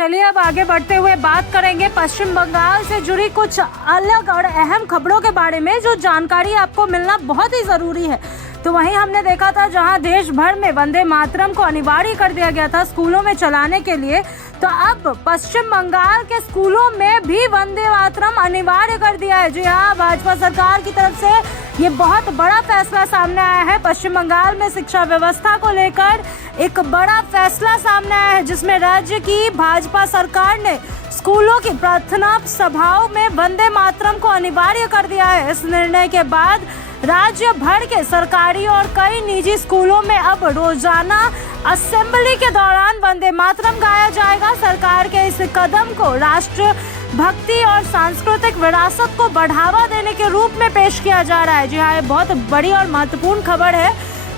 चलिए अब आगे बढ़ते हुए बात करेंगे पश्चिम बंगाल से जुड़ी कुछ अलग और अहम खबरों के बारे में, जो जानकारी आपको मिलना बहुत ही जरूरी है। तो वहीं हमने देखा था जहां देश भर में वंदे मातरम को अनिवार्य कर दिया गया था स्कूलों में चलाने के लिए, तो अब पश्चिम बंगाल के स्कूलों में भी वंदे मातरम अनिवार्य कर दिया है। जी हाँ, भाजपा सरकार की तरफ से ये बहुत बड़ा फैसला सामने आया है। पश्चिम बंगाल में शिक्षा व्यवस्था को लेकर एक बड़ा फैसला सामने आया है, जिसमें राज्य की भाजपा सरकार ने स्कूलों की प्रार्थना सभाओं में वंदे मातरम को अनिवार्य कर दिया है। इस निर्णय के बाद राज्य भर के सरकारी और कई निजी स्कूलों में अब रोजाना असेंबली के दौरान वंदे मातरम गाया जाएगा। सरकार के इस कदम को राष्ट्र भक्ति और सांस्कृतिक विरासत को बढ़ावा देने के रूप में पेश किया जा रहा है। जी हाँ, ये बहुत बड़ी और महत्वपूर्ण खबर है।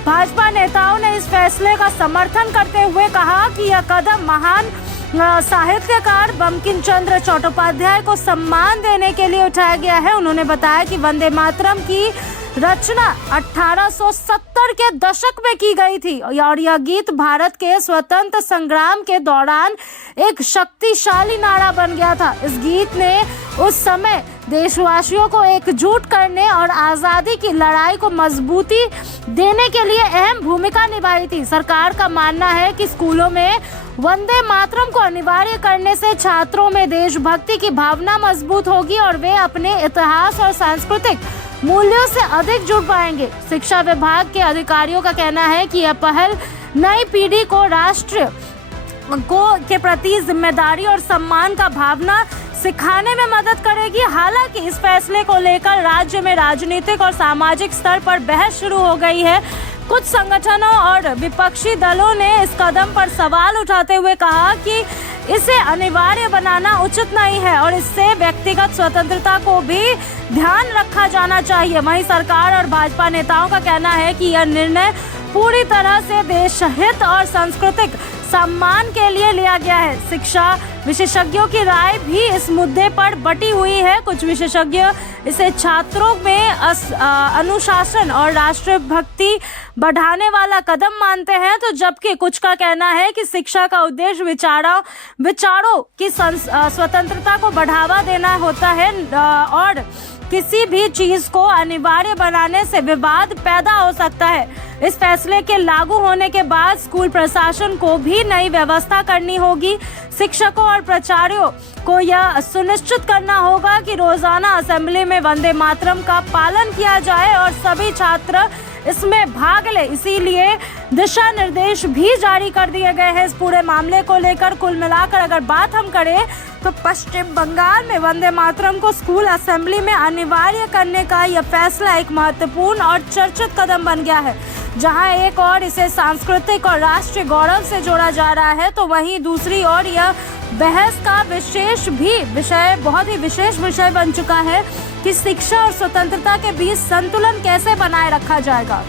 भाजपा नेताओं ने इस फैसले का समर्थन करते हुए कहा कि यह कदम महान साहित्यकार बंकिम चंद्र चट्टोपाध्याय को सम्मान देने के लिए उठाया गया है। उन्होंने बताया कि वंदे मातरम की रचना 1870 के दशक में की गई थी और यह गीत भारत के स्वतंत्र संग्राम के दौरान एक शक्तिशाली नारा बन गया था। इस गीत ने उस समय देशवासियों को एकजुट करने और आज़ादी की लड़ाई को मजबूती देने के लिए अहम भूमिका निभाई थी। सरकार का मानना है कि स्कूलों में वंदे मातरम को अनिवार्य करने से छात्रों में देशभक्ति की भावना मजबूत होगी और वे अपने इतिहास और सांस्कृतिक मूल्यों से अधिक जुड़ पाएंगे। शिक्षा विभाग के अधिकारियों का कहना है कि यह पहल नई पीढ़ी को राष्ट्र के प्रति जिम्मेदारी और सम्मान का भावना सिखाने में मदद करेगी। हालांकि इस फैसले को लेकर राज्य में राजनीतिक और सामाजिक स्तर पर बहस शुरू हो गई है। कुछ संगठनों और विपक्षी दलों ने इस कदम पर सवाल उठाते हुए कहा कि इसे अनिवार्य बनाना उचित नहीं है और इससे व्यक्तिगत स्वतंत्रता को भी ध्यान रखा जाना चाहिए। वहीं सरकार और भाजपा नेताओं का कहना है कि यह निर्णय पूरी तरह से देश हित और सांस्कृतिक सम्मान के लिए लिया गया है। शिक्षा विशेषज्ञों की राय भी इस मुद्दे पर बटी हुई है। कुछ विशेषज्ञ इसे छात्रों में अनुशासन और राष्ट्रभक्ति बढ़ाने वाला कदम मानते हैं, तो जबकि कुछ का कहना है कि शिक्षा का उद्देश्य विचारों की स्वतंत्रता को बढ़ावा देना होता है और किसी भी चीज को अनिवार्य बनाने से विवाद पैदा हो सकता है। इस फैसले के लागू होने के बाद स्कूल प्रशासन को भी नई व्यवस्था करनी होगी। शिक्षकों और प्राचार्यों को यह सुनिश्चित करना होगा कि रोजाना असेंबली में वंदे मातरम का पालन किया जाए और सभी छात्र इसमें भाग ले। इसीलिए दिशा निर्देश भी जारी कर दिए गए हैं। इस पूरे मामले को लेकर कुल मिलाकर अगर बात हम करें तो पश्चिम बंगाल में वंदे मातरम को स्कूल असेंबली में अनिवार्य करने का यह फैसला एक महत्वपूर्ण और चर्चित कदम बन गया है। जहां एक और इसे सांस्कृतिक और राष्ट्रीय गौरव से जोड़ा जा रहा है, तो वहीं दूसरी ओर यह बहस का बहुत ही विशेष विषय बन चुका है कि शिक्षा और स्वतंत्रता के बीच संतुलन कैसे बनाए रखा जाएगा।